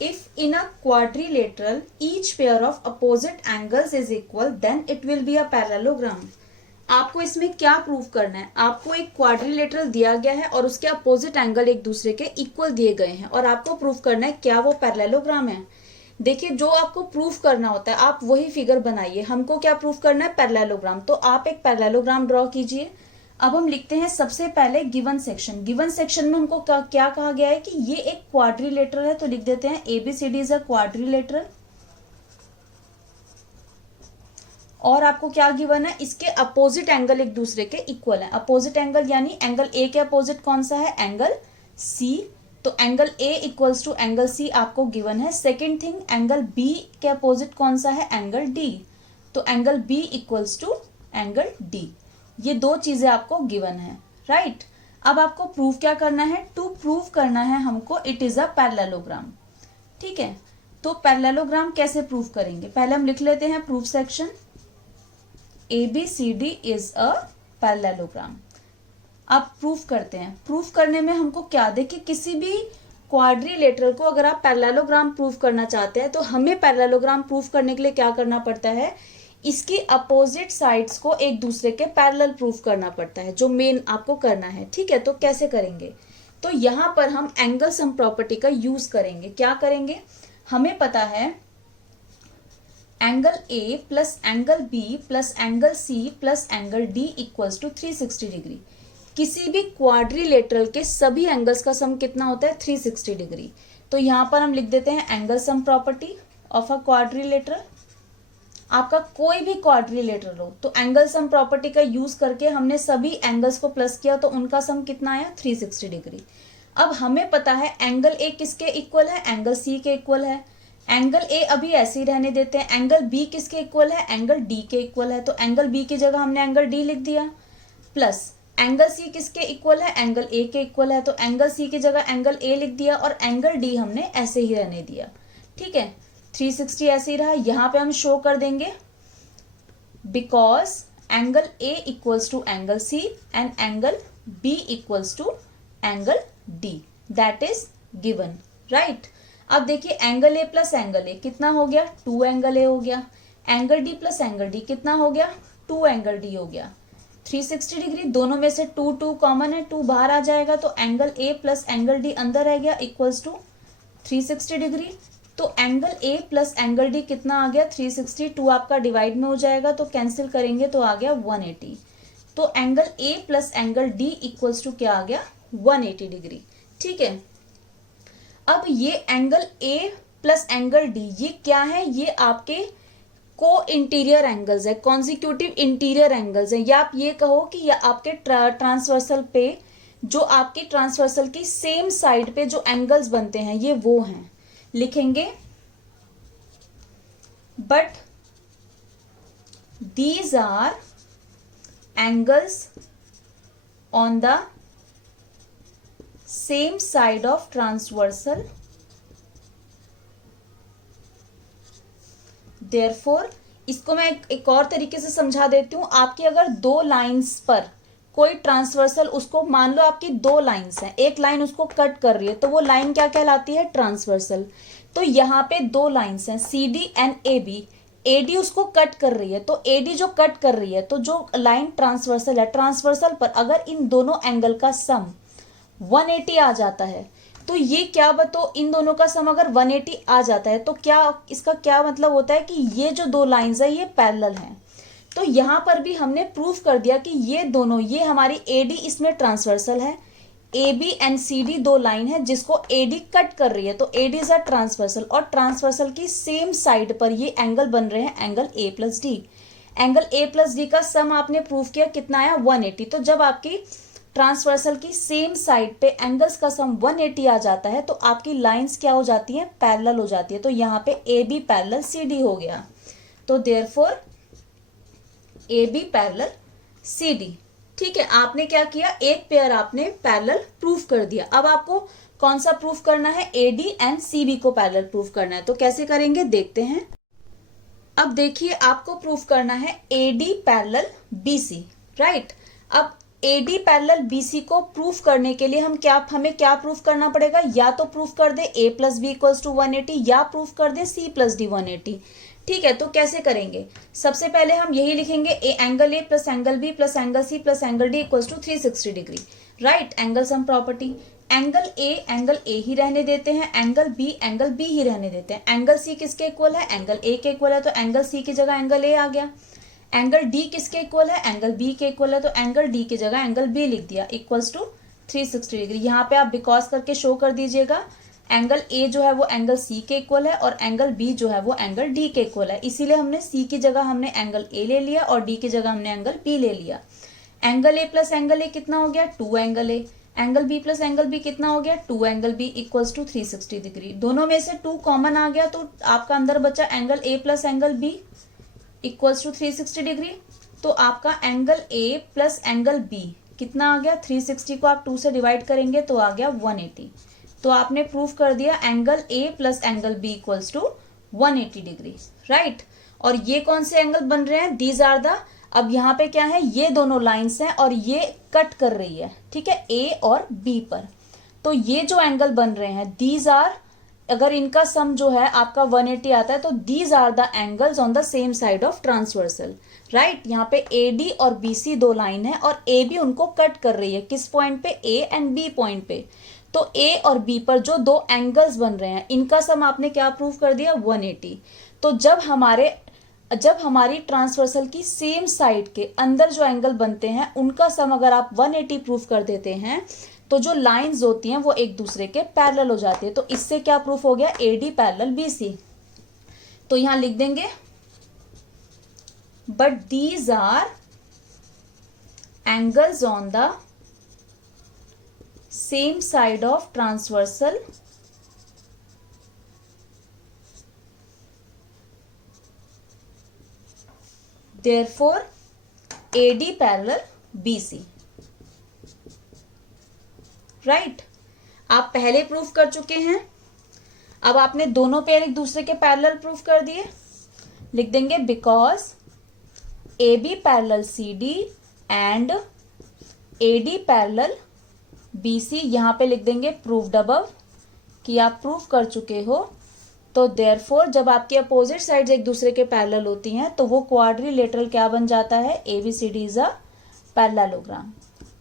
If in a quadrilateral each pair of opposite angles is equal then it will be a parallelogram. आपको इसमें क्या prove करना है, आपको एक क्वाड्रिलेटरल दिया गया है और उसके अपोजिट एंगल एक दूसरे के इक्वल दिए गए हैं और आपको प्रूव करना है क्या वो पैरेललोग्राम है। देखिए जो आपको प्रूफ करना होता है आप वही फिगर बनाइए, हमको क्या प्रूफ करना है, पैरेललोग्राम। तो आप एक पैरेललोग्राम ड्रॉ कीजिए। अब हम लिखते हैं सबसे पहले गिवन सेक्शन। गिवन सेक्शन में हमको क्या कहा गया है कि ये एक क्वाड्रिलेटरल है, तो लिख देते हैं ABCD इज अ क्वाड्रिलेटरल। और आपको क्या गिवन है, इसके अपोजिट एंगल एक दूसरे के इक्वल है। अपोजिट एंगल यानी एंगल ए के अपोजिट कौन सा है, एंगल सी। तो angle A equals to angle C आपको गिवन है। सेकेंड थिंग, एंगल बी के अपोजिट कौन सा है, एंगल डी। तो angle B equals to angle D. ये दो चीजें आपको गिवन है, राइट। अब आपको प्रूफ क्या करना है, टू प्रूव करना है हमको इट इज अ पैरेललोग्राम। ठीक है, तो पैरेललोग्राम कैसे प्रूफ करेंगे, पहले हम लिख लेते हैं proof section. ABCD is a parallelogram. अब प्रूफ करते हैं। प्रूफ करने में हमको क्या, देखिए किसी भी क्वाड्रिलेटरल को अगर आप पैरेललोग्राम प्रूफ करना चाहते हैं तो हमें पैरेललोग्राम प्रूफ करने के लिए क्या करना पड़ता है, इसकी अपोजिट साइड्स को एक दूसरे के पैरेलल प्रूफ करना पड़ता है, जो मेन आपको करना है। ठीक है, तो कैसे करेंगे, तो यहां पर हम एंगल सम प्रॉपर्टी का यूज करेंगे। क्या करेंगे, हमें पता है angle A plus angle B plus angle C plus angle D equals to 360 degree. किसी भी क्वाड्रिलेटरल के सभी एंगल्स का सम कितना होता है, 360 डिग्री। तो यहां पर हम लिख देते हैं angle sum property of a quadrilateral. आपका कोई भी क्वाड्रिलेटरल हो तो एंगल सम प्रॉपर्टी का यूज करके हमने सभी एंगल्स को प्लस किया तो उनका सम कितना आया, 360 डिग्री। अब हमें पता है एंगल A किसके इक्वल है, एंगल C के इक्वल है। एंगल A अभी ऐसे ही रहने देते हैं। एंगल B किसके इक्वल है, एंगल D के इक्वल है। तो एंगल B की जगह हमने एंगल D लिख दिया। प्लस एंगल C किसके इक्वल है, एंगल A के इक्वल है। तो एंगल C की जगह एंगल A लिख दिया और एंगल D हमने ऐसे ही रहने दिया। ठीक है, 360 ऐसे ही रहा। यहाँ पे हम शो कर देंगे because angle A equals to angle C and angle B equals to angle D, that is given, right. अब देखिए angle A plus angle A कितना हो गया, 2 एंगल A हो गया। Angle D plus angle D कितना हो गया, 2 एंगल D हो गया। 360 डिग्री, दोनों में से 2 कॉमन है, 2 बाहर आ जाएगा तो angle A plus angle D अंदर रह गया इक्वल्स टू 360 डिग्री। तो angle A plus angle D कितना आ गया, 360। 2 आपका डिवाइड में हो जाएगा तो कैंसिल करेंगे तो आ गया 180। तो angle A plus angle D equals to क्या आ गया, 180 डिग्री। ठीक है, अब ये angle A plus angle D ये क्या है, ये आपके को इंटीरियर एंगल्स है, कॉन्जिक्यूटिव इंटीरियर एंगल्स है, या आप ये कहो कि ये आपके ट्रांसवर्सल पे जो आपकी ट्रांसवर्सल की सेम साइड पे जो एंगल्स बनते हैं ये वो हैं। लिखेंगे but these are angles on the same side of transversal, therefore इसको मैं एक और तरीके से समझा देती हूं। आपकी अगर दो लाइंस पर कोई ट्रांसवर्सल, उसको मान लो आपकी दो लाइंस हैं, एक लाइन उसको कट कर रही है तो वो लाइन क्या कहलाती है, ट्रांसवर्सल। तो यहाँ पे दो लाइंस हैं CD एंड AB, AD उसको कट कर रही है तो AD जो कट कर रही है तो जो लाइन ट्रांसवर्सल है, ट्रांसवर्सल पर अगर इन दोनों एंगल का सम 180 आ जाता है तो ये क्या बताओ, इन दोनों का सम अगर 180 आ जाता है तो क्या इसका क्या मतलब होता है कि ये जो दो लाइंस है ये पैरेलल हैं। तो यहां पर भी हमने प्रूफ कर दिया कि ये दोनों, ये हमारी AD इसमें ट्रांसवर्सल है, AB एंड CD दो लाइन है जिसको AD कट कर रही है तो AD इज अ ट्रांसवर्सल, और ट्रांसवर्सल की सेम साइड पर ये एंगल बन रहे हैं angle A plus D। Angle A plus D का सम आपने प्रूफ किया कितना आया, 180। तो जब आपकी ट्रांसवर्सल की सेम साइड पे एंगल्स का सम 180 आ जाता है तो आपकी लाइंस क्या हो जाती हैं, पैरेलल हो जाती है। तो यहाँ पे AB पैरेलल CD हो गया, तो देयरफॉर AB पैरेलल CD। ठीक है, आपने क्या किया, एक पेयर आपने पैरेलल प्रूफ कर दिया। अब आपको कौन सा प्रूफ करना है, AD एंड CB को पैरेलल प्रूफ करना है। तो कैसे करेंगे देखते हैं। अब देखिए आपको प्रूफ करना है AD पैरेलल BC, राइट। अब AD पैरेलल BC को प्रूफ करने के लिए हमें क्या प्रूफ करना पड़ेगा, या तो प्रूफ कर दे A plus B equals to 180 या प्रूफ कर दे C प्लस डी 180। ठीक है, तो कैसे करेंगे, सबसे पहले हम यही लिखेंगे angle A plus angle B plus angle C plus angle D equals to 360 degree. Right, angle sum property, angle A ही रहने देते हैं, एंगल B ही रहने देते हैं। एंगल C किसके इक्वल है, एंगल A के इक्वल है, तो एंगल C की जगह एंगल A आ गया। एंगल D किसके इक्वल है, एंगल B के इक्वल है, तो एंगल D की जगह एंगल B लिख दिया इक्वल्स टू 360 डिग्री। यहाँ पे आप बिकॉज करके शो कर दीजिएगा, एंगल A जो है वो एंगल C के इक्वल है और एंगल B जो है वो एंगल D के इक्वल है, इसीलिए हमने C की जगह हमने एंगल A ले लिया और D की जगह हमने एंगल B ले लिया। Angle A plus angle A कितना हो गया, 2 angle A। Angle B plus angle B कितना हो गया, 2 angle B equals to 360 degree. दोनों में से 2 कॉमन आ गया, तो आपका अंदर बचा angle A plus angle B equals to 360 degree. तो आपका angle A plus angle B कितना आ गया, 360 को आप 2 से डिवाइड करेंगे तो आ गया 180। तो आपने प्रूफ कर दिया angle A plus angle B equals to 180 degree. Right, और ये कौन से एंगल बन रहे हैं, दीज आर द, अब यहाँ पे क्या है, ये दोनों लाइंस हैं और ये कट कर रही है, ठीक है, A और B पर। तो ये जो एंगल बन रहे हैं दीज आर, अगर इनका सम जो है आपका 180 आता है तो these are the angles on the same side of transversal. Right, यहाँ पे AD और BC 2 लाइन है और AB उनको कट कर रही है, किस पॉइंट पे, A एंड B पॉइंट पे। तो A और B पर जो 2 एंगल्स बन रहे हैं इनका सम आपने क्या प्रूव कर दिया, 180। तो जब हमारी ट्रांसवर्सल की सेम साइड के अंदर जो एंगल बनते हैं उनका सम अगर आप 180 प्रूफ कर देते हैं तो जो लाइंस होती हैं वो एक दूसरे के पैरेलल हो जाती है। तो इससे क्या प्रूफ हो गया, AD पैरेलल BC। तो यहां लिख देंगे but these are angles on the same side of transversal therefore AD parallel BC। Right, आप पहले प्रूफ कर चुके हैं, अब आपने दोनों पेयर एक दूसरे के पैरेलल प्रूफ कर दिए। लिख देंगे because AB parallel CD and AD parallel BC, यहां पे लिख देंगे प्रूव्ड अबव, कि आप प्रूफ कर चुके हो। तो देयरफॉर जब आपकी अपोजिट साइड्स एक दूसरे के पैरेलल होती हैं तो वो क्वाड्रिलेटरल क्या बन जाता है, ABCD इज अ पैरेललोग्राम।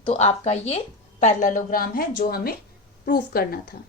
तो आपका ये पैरेललोग्राम है जो हमें प्रूफ करना था।